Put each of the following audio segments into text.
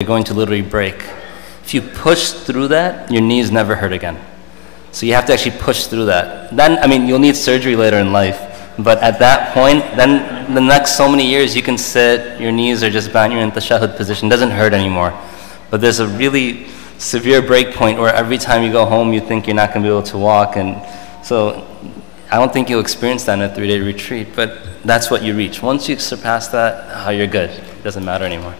you're going to literally break. If you push through that, your knees never hurt again. So you have to actually push through that. Then, I mean, you'll need surgery later in life. But at that point, then the next so many years you can sit, your knees are just bent, you're in the tashahhud position, it doesn't hurt anymore. But there's a really severe break point where every time you go home you think you're not going to be able to walk. And so I don't think you'll experience that in a 3-day retreat, but that's what you reach. Once you surpass that, you're good. It doesn't matter anymore.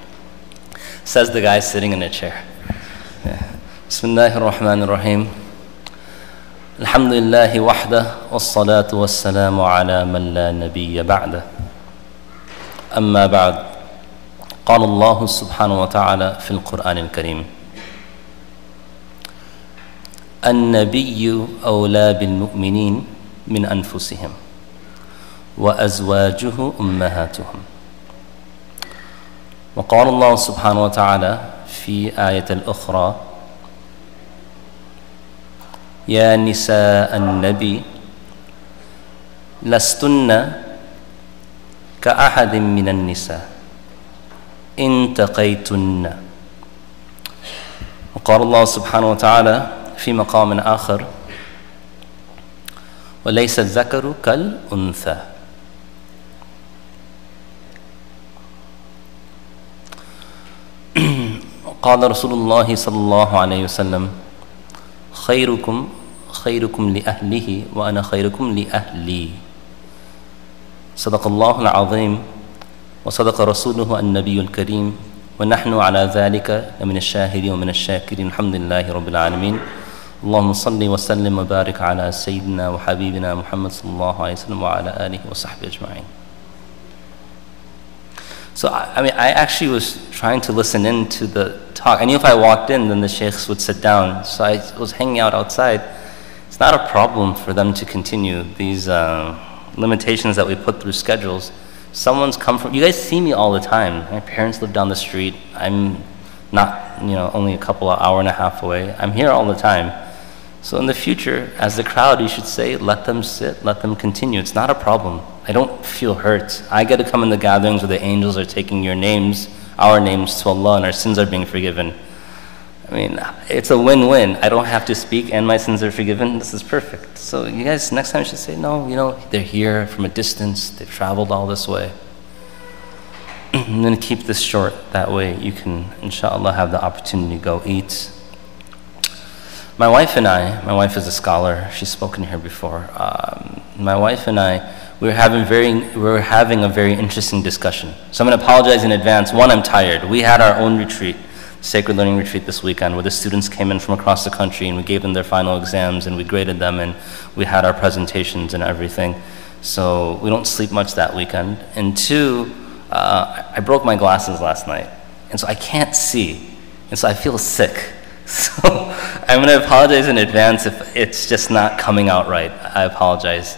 Says the guy sitting in a chair. Bismillahir Rahmanir Rahim. Alhamdulillahi wahdah, wassalatu wassalamu ala man la nabiyya ba'dah. Amma ba'd. قال الله سبحانه وتعالى في القرآن الكريم النبي أولى بالمؤمنين من أنفسهم وأزواجه أمهاتهم. وقال الله سبحانه وتعالى في آية الأخرى يا نساء النبي لستن كأحد من النساء إن تقيتن. وقال الله سبحانه وتعالى في مقام آخر وليس الذكر كالأنثى. قال رسول الله صلى الله عليه وسلم خيركم خيركم لأهله وأنا خيركم لأهلي. صدق الله العظيم وصدق رسوله النبي الكريم ونحن على ذلك من الشاهدين ومن الشاكرين. الحمد لله رب العالمين. اللهم صل وسلم وبارك على سيدنا وحبيبنا محمد صلى الله عليه وسلم وعلى آله وصحبه أجمعين. So I actually was trying to listen in to the talk. I knew if I walked in, then the sheikhs would sit down. So I was hanging out outside. It's not a problem for them to continue these limitations that we put through schedules. Someone's come from, you guys see me all the time. My parents live down the street. I'm not, only a couple of hour and a half away. I'm here all the time. So in the future, as the crowd, you should say, let them sit, let them continue. It's not a problem. I don't feel hurt. I get to come in the gatherings where the angels are taking your names, our names to Allah, and our sins are being forgiven. I mean, it's a win-win. I don't have to speak and my sins are forgiven. This is perfect. So you guys, next time you should say, no, they're here from a distance. They've traveled all this way. I'm going to keep this short. That way you can, inshallah, have the opportunity to go eat. My wife is a scholar. She's spoken here before. My wife and I, we were having a very interesting discussion. So I'm going to apologize in advance. One, I'm tired. We had our own retreat, Sacred Learning Retreat this weekend, where the students came in from across the country and we gave them their final exams and we graded them and we had our presentations and everything. So we don't sleep much that weekend. And two, I broke my glasses last night, and so I can't see, and so I feel sick. So I'm going to apologize in advance if it's just not coming out right. I apologize.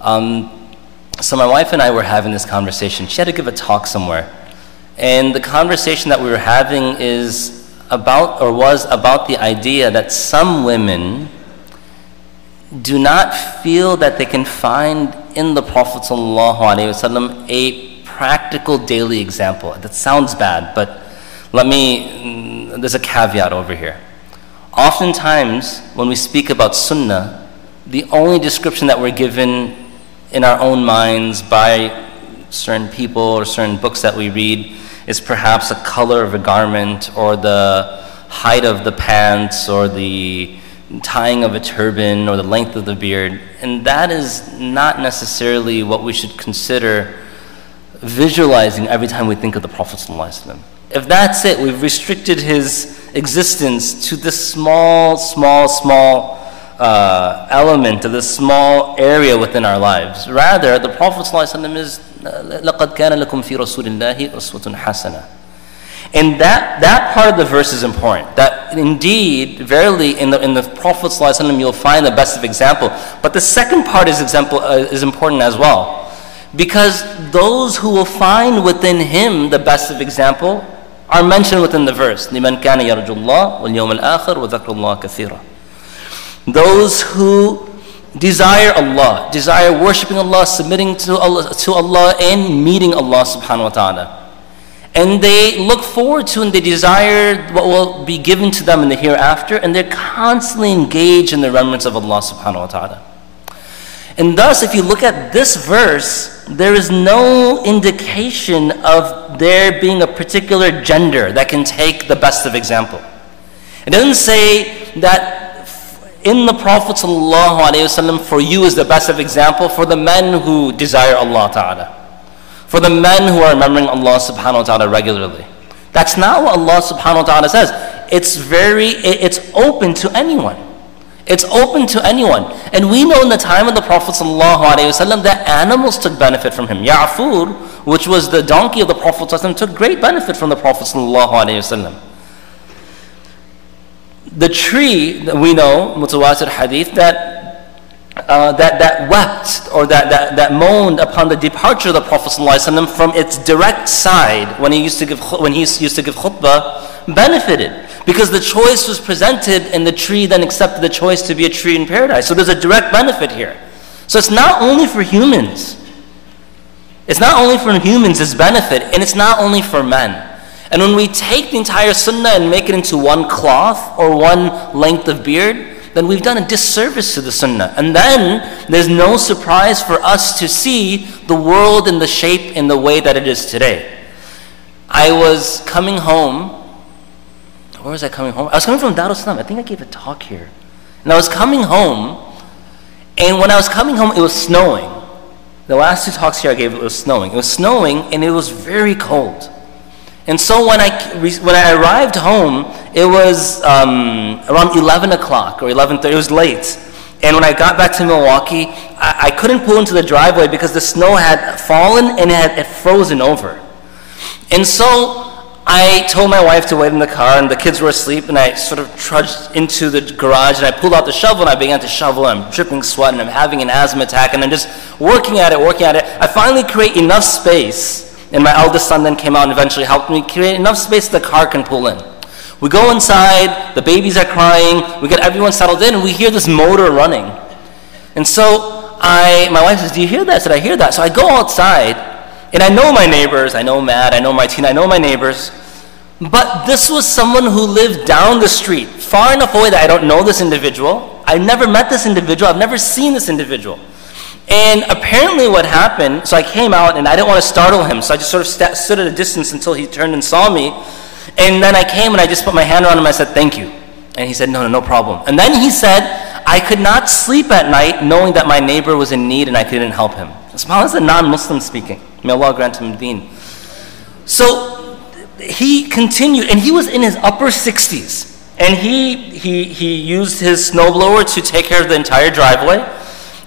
So my wife and I were having this conversation. She had to give a talk somewhere. And the conversation that we were having was about the idea that some women do not feel that they can find in the Prophet ﷺ a practical daily example. That sounds bad, but there's a caveat over here. Oftentimes, when we speak about sunnah, the only description that we're given in our own minds by certain people or certain books that we read is perhaps a color of a garment or the height of the pants or the tying of a turban or the length of the beard. And that is not necessarily what we should consider visualizing every time we think of the Prophet ﷺ. If that's it, we've restricted his existence to this small element, of this small area within our lives. Rather, the Prophet ﷺ is لَقَدْ كَانَ لَكُمْ فِي رَسُولِ اللَّهِ أُسْوَةٌ حَسَنَةٌ. And that part of the verse is important. That indeed, verily, in the Prophet ﷺ you'll find the best of example. But the second part is important as well. Because those who will find within him the best of example are mentioned within the verse. لِمَنْ كَانَ يَرْجُ اللَّهِ وَالْيَوْمَ الْآخِرِ وَذَكْرُ اللَّهَ كَثِيرًا. Those who desire Allah, desire worshipping Allah, submitting to Allah and meeting Allah subhanahu wa ta'ala. And they look forward to and they desire what will be given to them in the hereafter, and they're constantly engaged in the remembrance of Allah subhanahu wa ta'ala. And thus, if you look at this verse, there is no indication of there being a particular gender that can take the best of example. It doesn't say that in the Prophet ﷺ, for you is the best of example for the men who desire Allah ta'ala, for the men who are remembering Allah subhanahu wa ta'ala regularly. That's not what Allah subhanahu wa ta'ala says. It's open to anyone. It's open to anyone. And we know in the time of the Prophet ﷺ that animals took benefit from him. Ya'fur, which was the donkey of the Prophet ﷺ, took great benefit from the Prophet ﷺ. The tree that we know, mutawatir hadith, that wept or that moaned upon the departure of the Prophet ﷺ from its direct side when he used to give khutbah, benefited. Because the choice was presented and the tree then accepted the choice to be a tree in paradise. So there's a direct benefit here. So it's not only for humans. It's not only for humans, this benefit, and it's not only for men. And when we take the entire sunnah and make it into one cloth or one length of beard, then we've done a disservice to the sunnah. And then there's no surprise for us to see the world in the shape and the way that it is today. I was coming home. Where was I coming home? I was coming from Darul Islam. I think I gave a talk here. And I was coming home, and when I was coming home, it was snowing. The last two talks here I gave, it was snowing. It was snowing, and it was very cold. And so when I arrived home, it was around 11 o'clock or 11:30. It was late. And when I got back to Milwaukee, I couldn't pull into the driveway because the snow had fallen and it had frozen over. And so I told my wife to wait in the car, and the kids were asleep, and I sort of trudged into the garage, and I pulled out the shovel, and I began to shovel, and I'm dripping sweat, and I'm having an asthma attack, and I'm just working at it. I finally create enough space, and my eldest son then came out and eventually helped me create enough space the car can pull in. We go inside, the babies are crying, we get everyone settled in, and we hear this motor running. And so my wife says, "Do you hear that?" I said, "I hear that." So I go outside, and I know my neighbors, I know Matt, I know Martina, I know my neighbors. But this was someone who lived down the street, far enough away that I don't know this individual. I've never met this individual, I've never seen this individual. And apparently what happened, so I came out and I didn't want to startle him, so I just sort of stood at a distance until he turned and saw me. And then I came and I just put my hand around him, I said, "Thank you." And he said, no problem. And then he said, "I could not sleep at night knowing that my neighbor was in need and I couldn't help him." SubhanAllah, is a non-Muslim speaking. May Allah grant him deen. So he continued, and he was in his upper 60s. And he used his snowblower to take care of the entire driveway.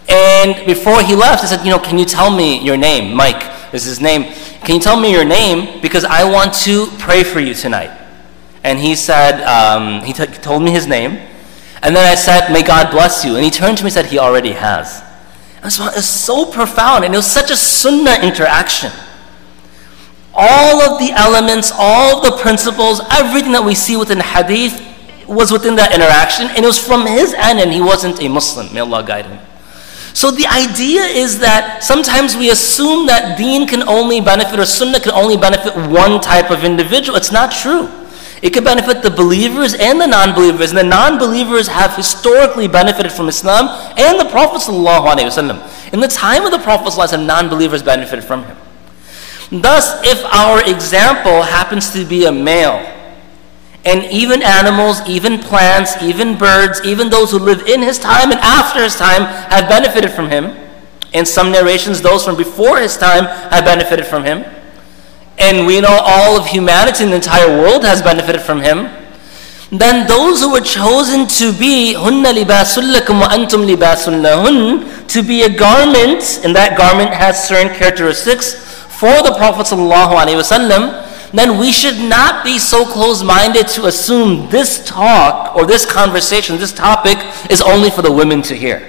And before he left, I said, "Can you tell me your name?" Mike is his name. "Can you tell me your name? Because I want to pray for you tonight." And he said, he told me his name. And then I said, "May God bless you." And he turned to me and said, "He already has." And so it was so profound, and it was such a sunnah interaction. All of the elements, all of the principles, everything that we see within hadith was within that interaction, and it was from his end, and he wasn't a Muslim. May Allah guide him. So the idea is that sometimes we assume that deen can only benefit, or sunnah can only benefit one type of individual. It's not true. It can benefit the believers and the non-believers, and the non-believers have historically benefited from Islam and the Prophet ﷺ. In the time of the Prophet ﷺ, non-believers benefited from him. Thus, if our example happens to be a male, and even animals, even plants, even birds, even those who live in his time and after his time have benefited from him, in some narrations, those from before his time have benefited from him, and we know all of humanity in the entire world has benefited from him, then those who were chosen to be hunna libasul lakum wa antum libasul lahun, to be a garment, and that garment has certain characteristics for the Prophet ﷺ, then we should not be so close-minded to assume this talk or this conversation, this topic is only for the women to hear.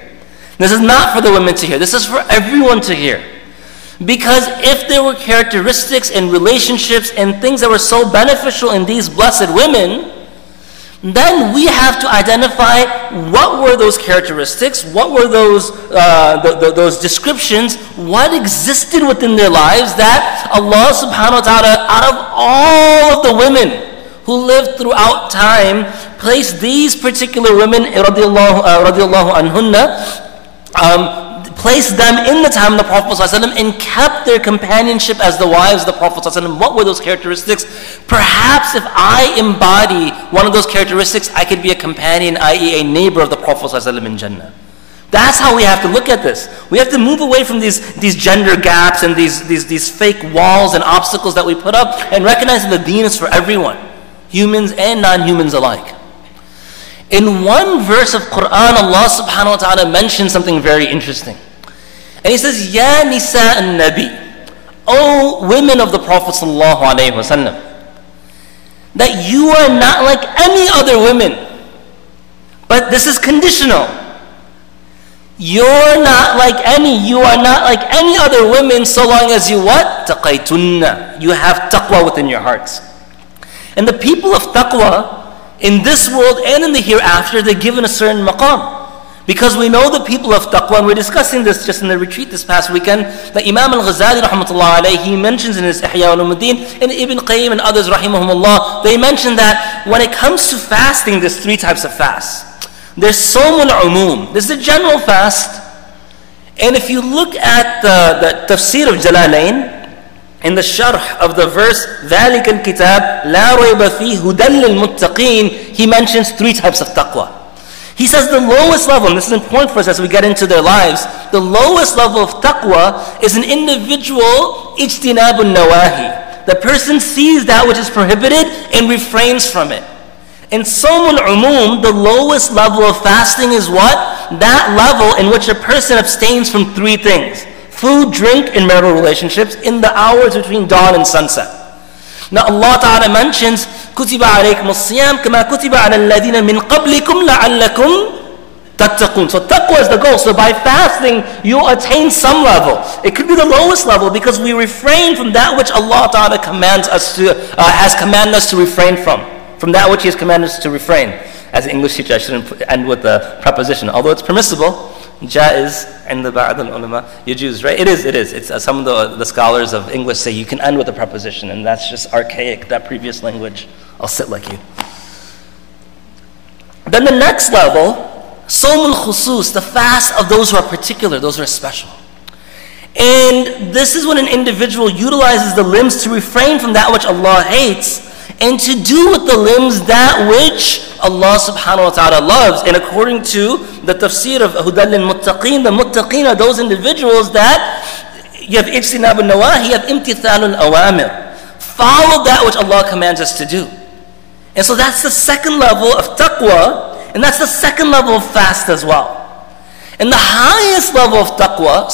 This is not for the women to hear. This is for everyone to hear. Because if there were characteristics and relationships and things that were so beneficial in these blessed women, then we have to identify what were those characteristics, what were those descriptions, what existed within their lives that Allah subhanahu wa ta'ala, out of all of the women who lived throughout time, placed these particular women, radiallahu anhunna, placed them in the time of the Prophet ﷺ and kept their companionship as the wives of the Prophet ﷺ. What were those characteristics? Perhaps if I embody one of those characteristics, I could be a companion, i.e. a neighbor of the Prophet ﷺ in Jannah. That's how we have to look at this. We have to move away from these gender gaps and these fake walls and obstacles that we put up, and recognize that the deen is for everyone, humans and non-humans alike. In one verse of Quran, Allah subhanahu wa ta'ala mentions something very interesting. And He says, Ya Nisa an-Nabi, O women of the Prophet sallallahu alayhi wa sallam, that you are not like any other women. But this is conditional. You are not like any other women so long as you what? Taqaytunna. You have taqwa within your hearts. And the people of taqwa, in this world and in the hereafter, they're given a certain maqam. Because we know the people of taqwa, and we're discussing this just in the retreat this past weekend, that Imam al-Ghazali rahmatullah alayhi, he mentions in his Ihya al-Ulumuddin, and Ibn Qayyim and others rahimahumullah, they mention that when it comes to fasting, there's three types of fasts. There's Sawm al-Umum. This is a general fast. And if you look at the tafsir of Jalalain, in the sharh of the verse, ذَلِكَ الْكِتَابِ لَا رَيْبَ فِيهِ هُدًى لِلْمُتَّقِينَ, he mentions three types of taqwa. He says the lowest level, and this is important for us as we get into their lives, the lowest level of taqwa is an individual ijtinabun nawahi. The person sees that which is prohibited and refrains from it. In Sawm al-Umum, the lowest level of fasting is what? That level in which a person abstains from three things: food, drink, and marital relationships in the hours between dawn and sunset. Now Allah Ta'ala mentions, كُتِبَ عَلَيْكُمُ الصِّيَامُ كَمَا كُتِبَ عَلَى الَّذِينَ مِنْ قَبْلِكُمْ لَعَلَّكُمْ تَتَّقُونَ. So taqwa is the goal. So by fasting, you attain some level. It could be the lowest level because we refrain from that which Allah Ta'ala commands us to, has commanded us to refrain from that which He has commanded us to refrain. As an English teacher, I shouldn't end with the preposition, although it's permissible. Jaiz and the ba'd al-ulama yajuz, right? It is. It's some of the scholars of English say you can end with a preposition, and that's just archaic, that previous language. I'll sit like you. Then the next level, Sawm al-Khusus, the fast of those who are particular, those who are special. And this is when an individual utilizes the limbs to refrain from that which Allah hates, and to do with the limbs that which Allah subhanahu wa ta'ala loves. And according to the tafsir of Hudal al-Muttaqeen, the Muttaqeen are those individuals that you have ijtinab al-nawahi, you have imtithal al-awamir. Follow that which Allah commands us to do. And so that's the second level of taqwa, and that's the second level of fast as well. And the highest level of taqwa,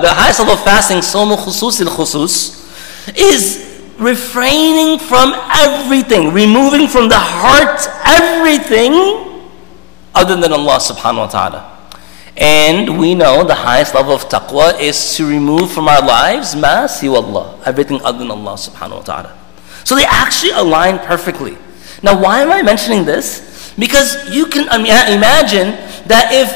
the highest level of fasting, Sawm al-Khusus al-Khusus, is refraining from everything, removing from the heart everything other than Allah subhanahu wa ta'ala. And we know the highest level of taqwa is to remove from our lives ma siwa Allah, everything other than Allah subhanahu wa ta'ala. So they actually align perfectly. Now why am I mentioning this? Because you can imagine that if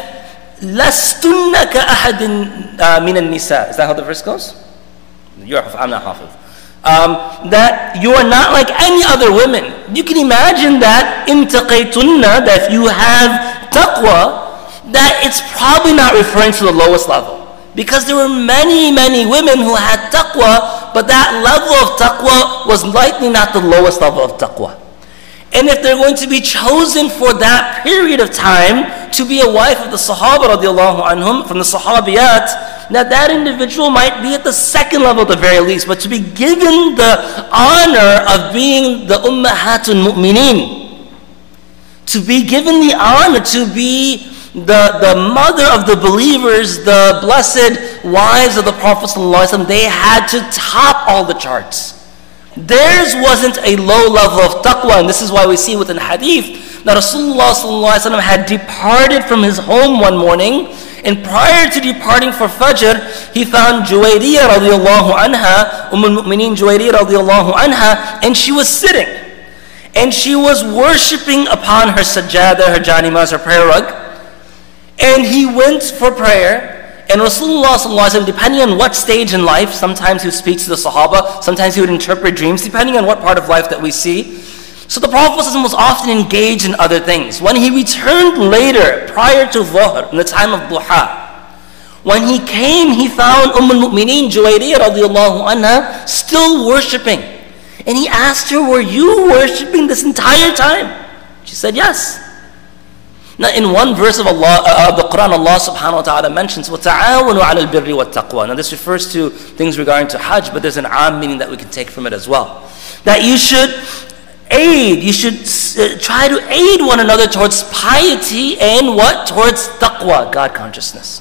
لَسْتُنَّ كَأَحَدٍ مِنَ النِّسَاءِ, is that how the verse goes? I'm not hafiz. That you are not like any other women. You can imagine that in taqaytunna, that if you have taqwa, that it's probably not referring to the lowest level. Because there were many, many women who had taqwa, but that level of taqwa was likely not the lowest level of taqwa. And if they're going to be chosen for that period of time to be a wife of the Sahabah radiallahu anhum, from the Sahabiyat, that individual might be at the second level at the very least, but to be given the honor of being the Ummahatul Mu'mineen, to be given the honor to be the mother of the believers, the blessed wives of the Prophet ﷺ, they had to top all the charts. Theirs wasn't a low level of taqwa, and this is why we see within hadith that Rasulullah ﷺ had departed from his home one morning, and prior to departing for Fajr, he found Juwayriyah radiallahu anha, al-Mu'mineen Juwayriyah radiallahu anha, and she was sitting. And she was worshipping upon her sajjada, her janimaz, her prayer rug. And he went for prayer, And Rasulullah ﷺ, depending on what stage in life, sometimes he would speak to the Sahabah, sometimes he would interpret dreams, depending on what part of life that we see. So the Prophet ﷺ was often engaged in other things. When he returned later, prior to Dhuhr, in the time of Duha, when he came, he found al-Mu'mineen Juwayriyah radiallahu anha still worshipping. And he asked her, were you worshipping this entire time? She said, yes. Now in one verse of the Quran, Allah subhanahu wa ta'ala mentions, وَتَعَاوَنُوا عَلَى الْبِرِّ وَالتَّقْوَى. Now this refers to things regarding to Hajj, but there's an aam meaning that we can take from it as well. That you should try to aid one another towards piety and what? Towards taqwa, God consciousness.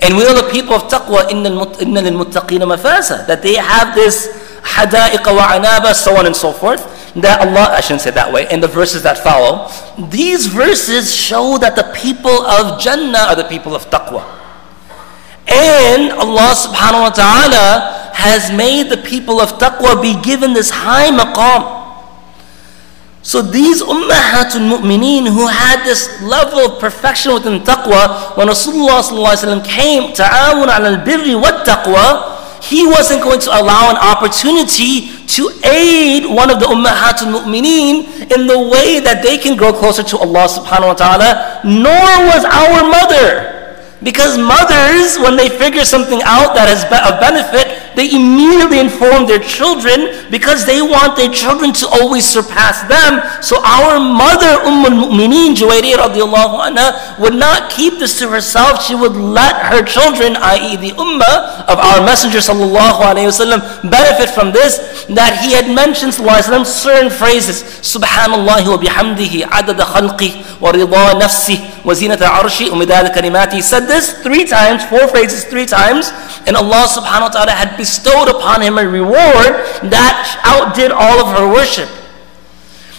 And we know the people of taqwa, إِنَّ لِلْمُتَّقِينَ مَفَازًا, that they have this حَدَائِقَ وَعَنَابًا, so on and so forth. That Allah, I shouldn't say it that way, and the verses that follow, these verses show that the people of Jannah are the people of taqwa. And Allah subhanahu wa ta'ala has made the people of taqwa be given this high maqam. So these ummahatul mu'mineen who had this level of perfection within taqwa, when Rasulullah ﷺ came, ta'awun ala al-birri wa taqwa, he wasn't going to allow an opportunity to aid one of the ummahatul mu'mineen in the way that they can grow closer to Allah subhanahu wa ta'ala, nor was our mother. Because mothers, when they figure something out that is of benefit, they immediately inform their children because they want their children to always surpass them. So our mother, al-Mu'mineen Juwayriyah radiallahu anha, would not keep this to herself. She would let her children, i.e. the ummah of our Messenger sallallahu alayhi wasallam, benefit from this, that he had mentioned sallallahu alayhi wasallam certain phrases. Subhanallah wa bihamdihi, adada khalqi, wa rida nafsi, wa zinata arshi, wa midada kalimati. He said this 3 times, 4 phrases 3 times, and Allah subhanahu wa ta'ala had bestowed upon him a reward that outdid all of her worship.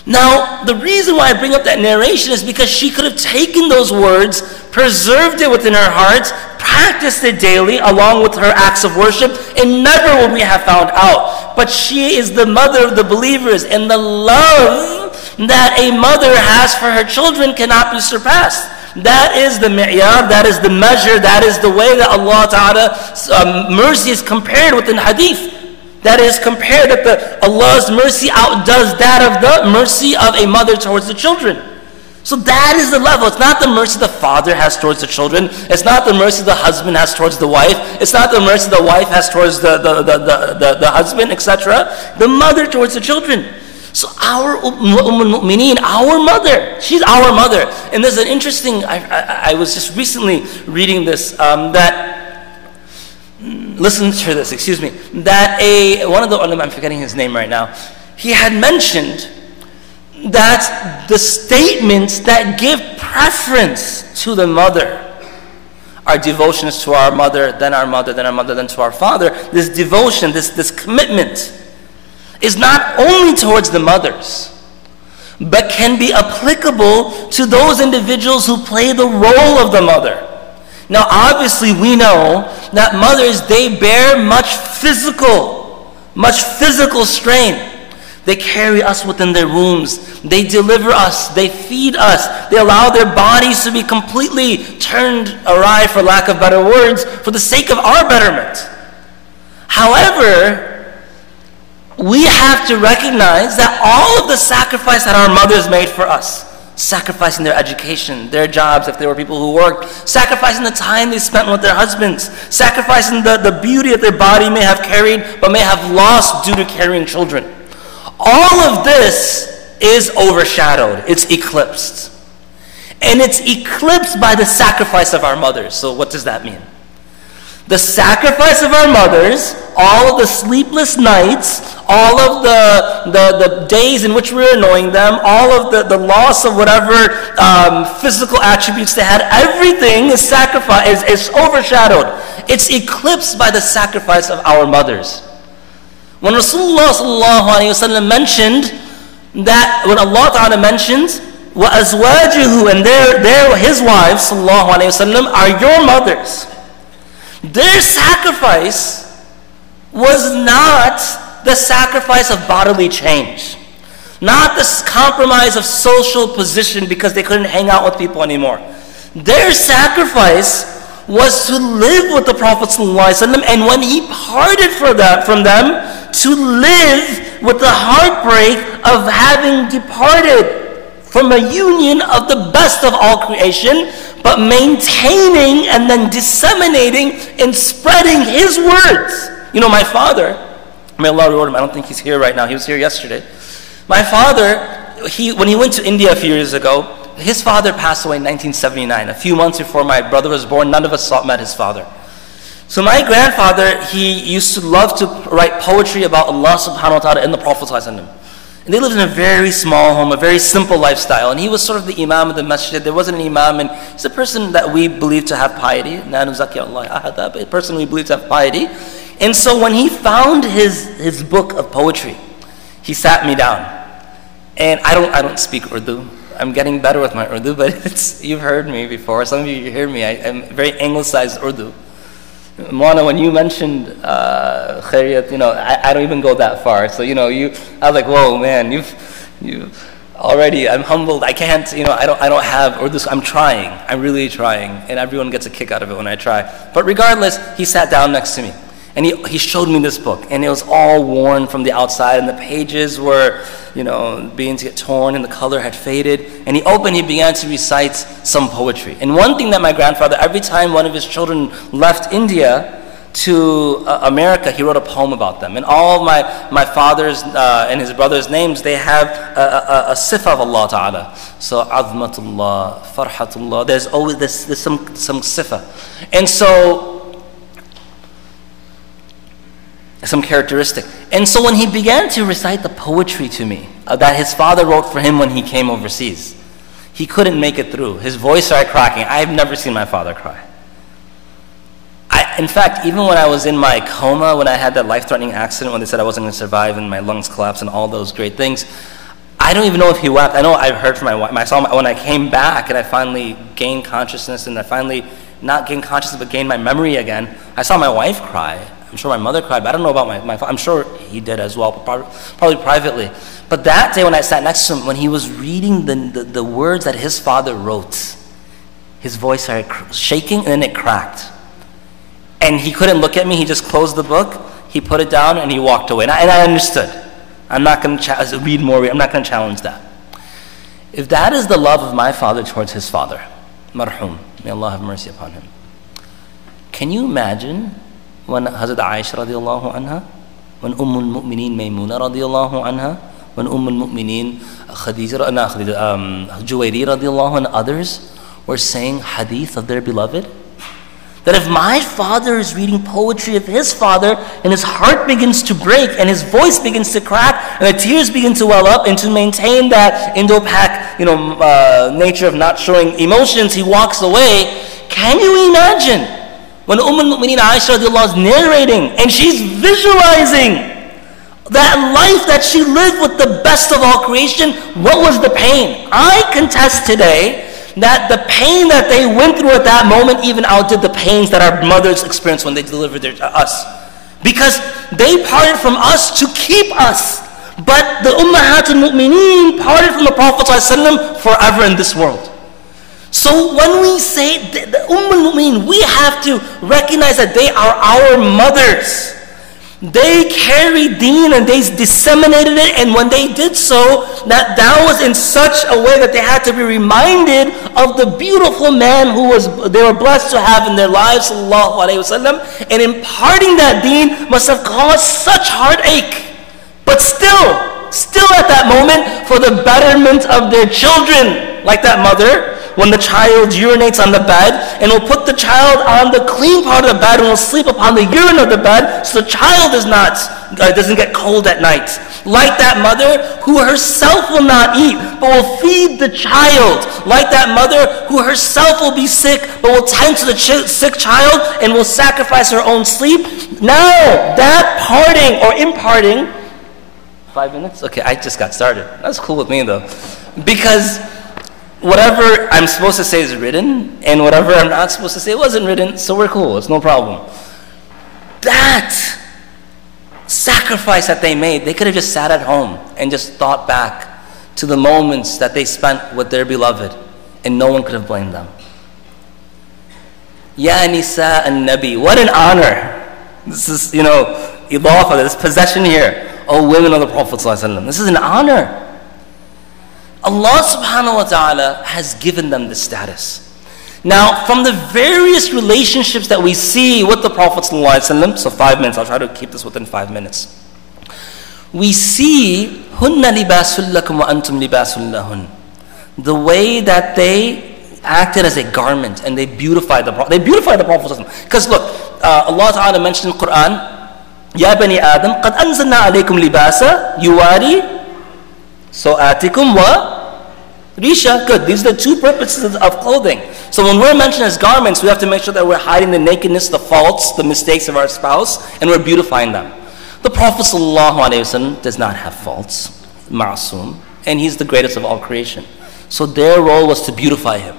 Now, the reason why I bring up that narration is because she could have taken those words, preserved it within her heart, practiced it daily along with her acts of worship, and never would we have found out. But she is the mother of the believers, and the love that a mother has for her children cannot be surpassed. That is the mi'yar, that is the measure, that is the way that Allah Ta'ala's mercy is compared within hadith. That is compared that Allah's mercy outdoes that of the mercy of a mother towards the children. So that is the level. It's not the mercy the father has towards the children. It's not the mercy the husband has towards the wife. It's not the mercy the wife has towards the husband, etc. The mother towards the children. So our Mu'mineen, our mother, she's our mother. And there's an interesting, I was just recently reading this, listen to this, excuse me, that one of the ulama, I'm forgetting his name right now, he had mentioned that the statements that give preference to the mother, our devotion is to our mother, then our mother, then our mother, then to our father, this devotion, this commitment, is not only towards the mothers, but can be applicable to those individuals who play the role of the mother. Now obviously we know that mothers, they bear much physical strain. They carry us within their wombs. They deliver us. They feed us. They allow their bodies to be completely turned awry, for lack of better words, for the sake of our betterment. However, we have to recognize that all of the sacrifice that our mothers made for us, sacrificing their education, their jobs if they were people who worked, sacrificing the time they spent with their husbands, sacrificing the beauty that their body may have carried but may have lost due to carrying children. All of this is overshadowed, it's eclipsed. And it's eclipsed by the sacrifice of our mothers. So what does that mean? The sacrifice of our mothers, all of the sleepless nights, all of the days in which we were annoying them, all of the loss of whatever physical attributes they had, everything is sacrificed, is overshadowed. It's eclipsed by the sacrifice of our mothers. When Rasulullah ﷺ mentioned that, when Allah Ta'ala mentions, وَأَزْوَاجُهُ, and his wives ﷺ are your mothers. Their sacrifice was not the sacrifice of bodily change, not the compromise of social position because they couldn't hang out with people anymore. Their sacrifice was to live with the Prophet ﷺ, and when he parted from them, to live with the heartbreak of having departed from a union of the best of all creation, but maintaining and then disseminating and spreading his words. You know, my father, may Allah reward him, I don't think he's here right now, he was here yesterday. My father, when he went to India a few years ago, his father passed away in 1979. A few months before my brother was born, none of us met his father. So my grandfather, he used to love to write poetry about Allah subhanahu wa ta'ala and the Prophet ﷺ. And they lived in a very small home, a very simple lifestyle. And he was sort of the imam of the masjid. There wasn't an imam, and he's a person that we believe to have piety. A person we believe to have piety. And so when he found his book of poetry, he sat me down. And I don't speak Urdu. I'm getting better with my Urdu, but you've heard me before. Some of you hear me. I'm very anglicized Urdu. Mwana, when you mentioned khairiyat, you know, I don't even go that far. So, you know, I was like, whoa, man, you already, I'm humbled. I can't, you know, I don't have Urdu. I'm trying. I'm really trying. And everyone gets a kick out of it when I try. But regardless, he sat down next to me. And he showed me this book, and it was all worn from the outside, and the pages were, you know, beginning to get torn, and the color had faded. And he began to recite some poetry. And one thing that my grandfather, every time one of his children left India to America, he wrote a poem about them. And all of my father's and his brother's names, they have a sifa of Allah Ta'ala. So, azmatullah, farhatullah, there's always there's some sifa. And so, some characteristic. And so when he began to recite the poetry to me that his father wrote for him when he came overseas, he couldn't make it through. His voice started cracking. I've never seen my father cry. In fact, even when I was in my coma, when I had that life-threatening accident, when they said I wasn't going to survive and my lungs collapsed and all those great things, I don't even know if he wept. I know I've heard from my wife. I saw when I came back and I finally gained consciousness, and I finally not gained consciousness but gained my memory again, I saw my wife cry. I'm sure my mother cried, but I don't know about my father. I'm sure he did as well, probably privately. But that day when I sat next to him, when he was reading the words that his father wrote, his voice started shaking and then it cracked. And he couldn't look at me. He just closed the book, he put it down, and he walked away. And I understood. I'm not going to read more. I'm not going to challenge that. If that is the love of my father towards his father, marhum, may Allah have mercy upon him. Can you imagine when Hazrat Aisha radiallahu anha, when al-Mu'mineen Maymuna radiallahu anha, when al-Mu'mineen Juwayri radiallahu and others were saying hadith of their beloved? That if my father is reading poetry of his father and his heart begins to break and his voice begins to crack and the tears begin to well up, and to maintain that Indo-Pak, nature of not showing emotions, he walks away. Can you imagine when al-Mu'mineen Aisha radiallahu is narrating and she's visualizing that life that she lived with the best of all creation? What was the pain? I contest today that the pain that they went through at that moment even outdid the pains that our mothers experienced when they delivered us. Because they parted from us to keep us. But the Ummahatul Mu'mineen parted from the Prophet ﷺ forever in this world. So when we say the Ummul Mu'mineen, we have to recognize that they are our mothers. They carried deen and they disseminated it, and when they did so, that was in such a way that they had to be reminded of the beautiful man they were blessed to have in their lives, sallallahu alaihi wasallam, and imparting that deen must have caused such heartache. But still at that moment, for the betterment of their children, like that mother, when the child urinates on the bed, and will put the child on the clean part of the bed and will sleep upon the urine of the bed, so the child doesn't get cold at night. Like that mother who herself will not eat, but will feed the child. Like that mother who herself will be sick, but will tend to the sick child and will sacrifice her own sleep. Now, that parting or imparting, 5 minutes? Okay, I just got started. That's cool with me though. Because whatever I'm supposed to say is written, and whatever I'm not supposed to say wasn't written, so we're cool, it's no problem. That sacrifice that they made, they could have just sat at home and just thought back to the moments that they spent with their beloved, and no one could have blamed them. Ya Nisa an-Nabi. What an honor. This is, idafa, this possession here. Oh, women of the Prophet ﷺ. This is an honor. Allah subhanahu wa ta'ala has given them this status. Now, from the various relationships that we see with the Prophet ﷺ, so 5 minutes, I'll try to keep this within 5 minutes. We see, هُنَّ لِبَاسٌ لَكُمْ وَأَنْتُمْ لِبَاسٌ لَهُنْ. The way that they acted as a garment and they beautified the Prophet. They beautified the Prophet ﷺ. Because look, Allah Ta'ala mentioned in the Quran, يَا بَنِي آدَمْ قَدْ أَنزَلْنَا عَلَيْكُمْ لِبَاسًا يُوَارِي سَوْآتِكُمْ وَرِيشًا. Good. These are the two purposes of clothing. So when we're mentioned as garments, we have to make sure that we're hiding the nakedness, the faults, the mistakes of our spouse, and we're beautifying them. The Prophet ﷺ does not have faults, ma'asum, and he's the greatest of all creation. So their role was to beautify him.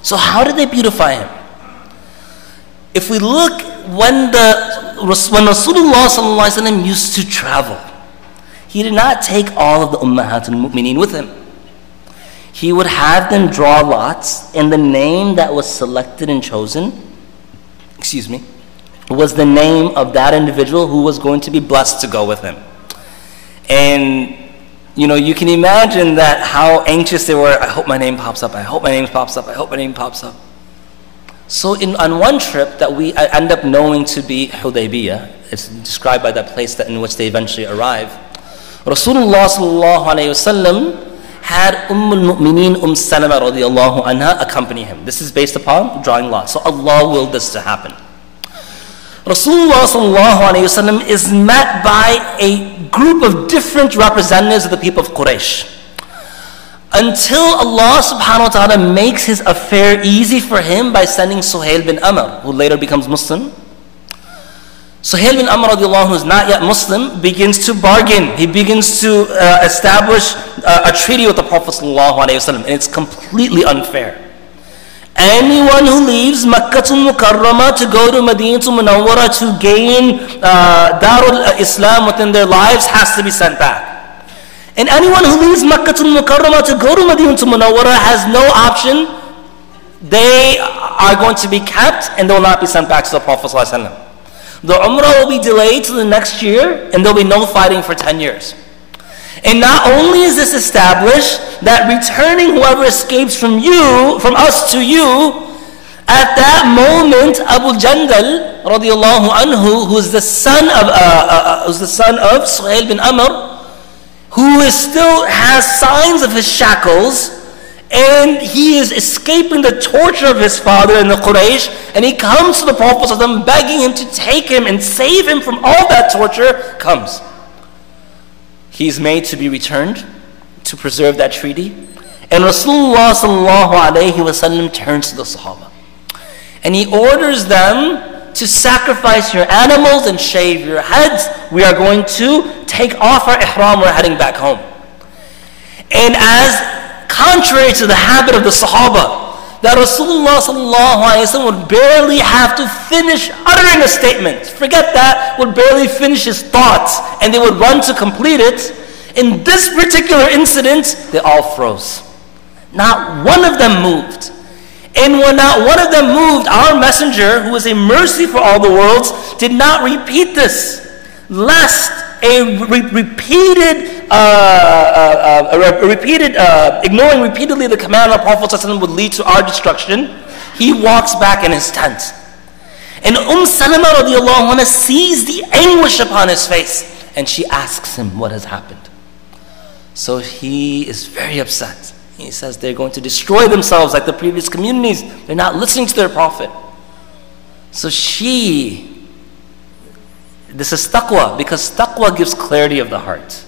So how did they beautify him? If we look, when Rasulullah ﷺ used to travel, he did not take all of the Ummahatul Mu'mineen with him. He would have them draw lots, and the name that was selected and chosen, was the name of that individual who was going to be blessed to go with him. And you can imagine that how anxious they were. I hope my name pops up. I hope my name pops up. I hope my name pops up. So on one trip that I end up knowing to be Hudaybiyah, it's described by that place in which they eventually arrive, Rasulullah sallallahu alayhi wasallam had al-Mu'mineen Salama radiallahu anha accompany him. This is based upon drawing lots. So Allah willed this to happen. Rasulullah sallallahu alayhi wasallam is met by a group of different representatives of the people of Quraysh. Until Allah subhanahu wa ta'ala makes his affair easy for him by sending Suhail bin Amr, who later becomes Muslim. Suhail bin Amr radiallahu anhu, who is not yet Muslim, begins to bargain. He begins to establish a treaty with the Prophet sallallahu alayhi wasallam, and it's completely unfair. Anyone who leaves Makkatul Mukarramah to go to Madinatul Munawwara to gain Darul Islam within their lives has to be sent back. And anyone who leaves Makkatul Mukarramah to go to Madinatul Munawwara has no option. They are going to be kept and they will not be sent back to the Prophet ﷺ. The Umrah will be delayed to the next year, and there will be no fighting for 10 years. And not only is this established, that returning whoever escapes from us to you, at that moment, Abu Jandal radiallahu anhu, who is the son of Suhail bin Amr, who still has signs of his shackles, and he is escaping the torture of his father in the Quraysh, and he comes to the Prophet ﷺ begging him to take him and save him from all that torture, comes. He's made to be returned to preserve that treaty. And Rasulullah sallallahu alayhi wasallam turns to the Sahabah, and he orders them to sacrifice your animals and shave your heads. We are going to take off our ihram, we're heading back home. And as contrary to the habit of the Sahaba, that Rasulullah sallallahu alayhi wa sallam would barely have to finish uttering a statement. Forget that, would barely finish his thoughts, and they would run to complete it. In this particular incident, they all froze. Not one of them moved. And when not one of them moved, our messenger, who is a mercy for all the worlds, did not repeat this, lest ignoring repeatedly the command of the Prophet ﷺ would lead to our destruction. He walks back in his tent. And Salama radiallahu anha sees the anguish upon his face, and she asks him what has happened. So he is very upset. He says they're going to destroy themselves like the previous communities. They're not listening to their Prophet. So this is taqwa, because taqwa gives clarity of the heart.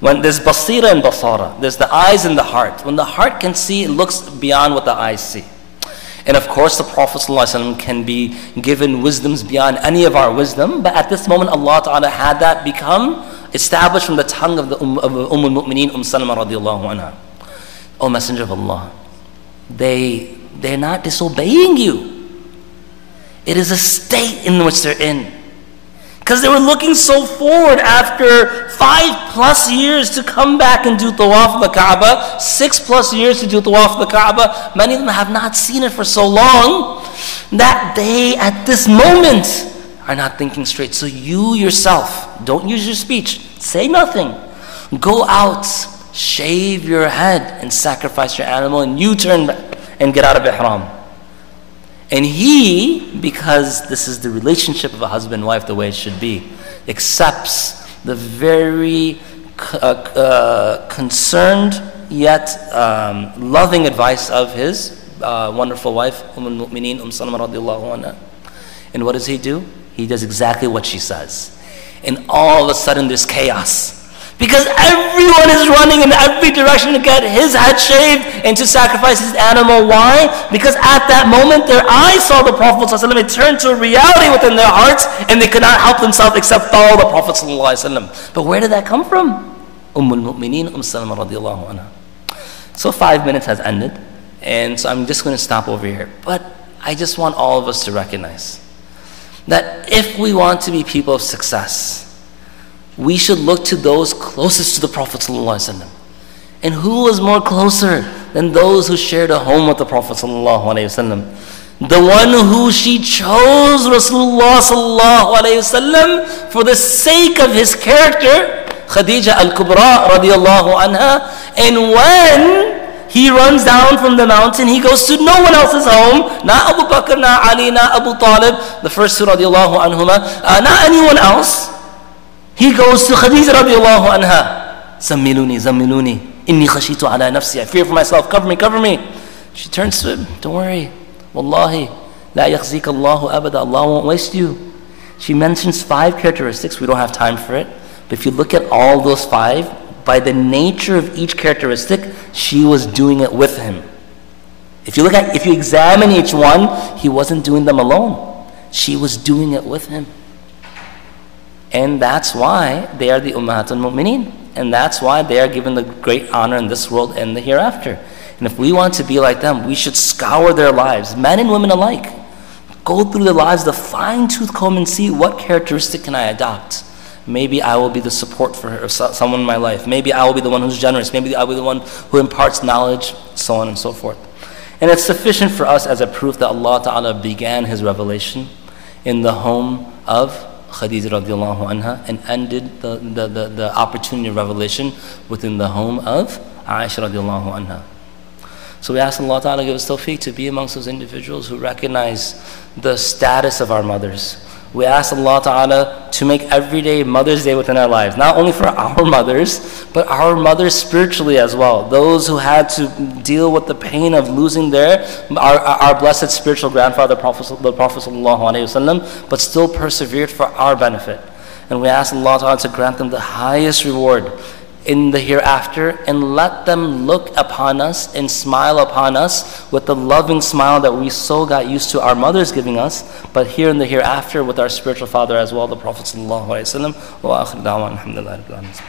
When there's basira and basara, there's the eyes and the heart. When the heart can see, it looks beyond what the eyes see. And of course, the Prophet ﷺ can be given wisdoms beyond any of our wisdom, but at this moment, Allah Ta'ala had that become established from the tongue of the al-Mu'mineen, Salama radiallahu anha. O Messenger of Allah, they're not disobeying you. It is a state in which they're in. Because they were looking so forward after 5+ years to come back and do tawaf of the Kaaba, 6+ years to do tawaf of the Kaaba. Many of them have not seen it for so long. that they at this moment are not thinking straight. So you yourself, don't use your speech, say nothing. Go out, shave your head and sacrifice your animal, and you turn back and get out of ihram. And he, because this is the relationship of a husband and wife the way it should be, accepts the very concerned yet loving advice of his wonderful wife, al-Mu'mineen, Salama radiallahu anha. And what does he do? He does exactly what she says. And all of a sudden there's chaos. Because everyone is running in every direction to get his head shaved and to sacrifice his animal. Why? Because at that moment their eyes saw the Prophet ﷺ. It turned to a reality within their hearts, and they could not help themselves except follow the Prophet ﷺ. But where did that come from? Al-Mu'mineen, Salama radiallahu anha. So 5 minutes has ended, and so I'm just going to stop over here. But I just want all of us to recognize that if we want to be people of success, we should look to those closest to the Prophet ﷺ. And who was more closer than those who shared a home with the Prophet ﷺ? The one who she chose, Rasulullah ﷺ, for the sake of his character, Khadija al-Kubra radiallahu anha. And when he runs down from the mountain, he goes to no one else's home, not Abu Bakr, not Ali, not Abu Talib, the first two radiallahu anhuma, not anyone else. He goes to Khadija radiallahu anha. Zammiluni, zammiluni. Inni khashitu ala nafsi. I fear for myself. Cover me, cover me. She turns to him. Don't worry. Wallahi. La yakhzika Allahu abada. Allah won't waste you. She mentions 5 characteristics. We don't have time for it. But if you look at all those 5, by the nature of each characteristic, she was doing it with him. If you examine each one, he wasn't doing them alone. She was doing it with him. And that's why they are the Ummahat al-Mu'mineen. And that's why they are given the great honor in this world and the hereafter. And if we want to be like them, we should scour their lives, men and women alike. Go through their lives, the fine-tooth comb, and see what characteristic can I adopt. Maybe I will be the support for her, or someone in my life. Maybe I will be the one who's generous. Maybe I will be the one who imparts knowledge, so on and so forth. And it's sufficient for us as a proof that Allah Ta'ala began His revelation in the home of Khadija radiallahu anha and ended the opportunity of revelation within the home of Aisha radiallahu anha. So we ask Allah Ta'ala to give us tawfiq to be amongst those individuals who recognize the status of our mothers. We ask Allah Ta'ala to make every day Mother's Day within our lives, not only for our mothers, but our mothers spiritually as well. Those who had to deal with the pain of losing our blessed spiritual grandfather, the Prophet ﷺ, but still persevered for our benefit. And we ask Allah Ta'ala to grant them the highest reward in the hereafter, and let them look upon us and smile upon us with the loving smile that we so got used to our mothers giving us, but here in the hereafter with our spiritual father as well, the Prophet ﷺ. Wa akhir da'wan, alhamdulillah rabbil alamin.